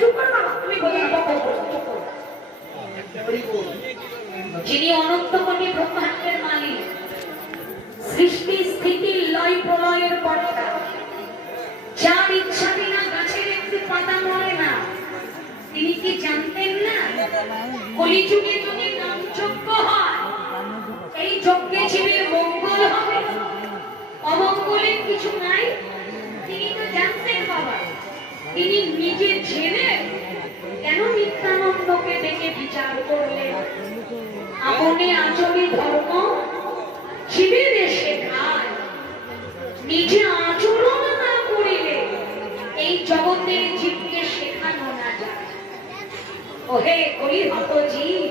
চুপ করো বাবা, তুমি বলে যিনি অনন্ত কোটি ব্রহ্মাণ্ডের মালিক, সৃষ্টি স্থিতি লয় প্রলয়ের কর্তা, যার ইচ্ছা বিনা গাছের একটি পাতা মরে না, তিনি কি জানতেন না কলিযুগে যদি নাম যজ্ঞ হয় এই যজ্ঞে জীবের মঙ্গল হবে, অমঙ্গলের কিছু নাই? তিনি তো জানতেন বাবা। তিনি নিজে জেনে কেন নিত্যানন্দকে ডেকে বিচার করলেন? আপনি আচরণী ধর্ম জীবের শেখায়, নিজে আচরণ না করিলে এই জগতের জীবকে শেখানো না যায়। ওহে কলিহত জীব,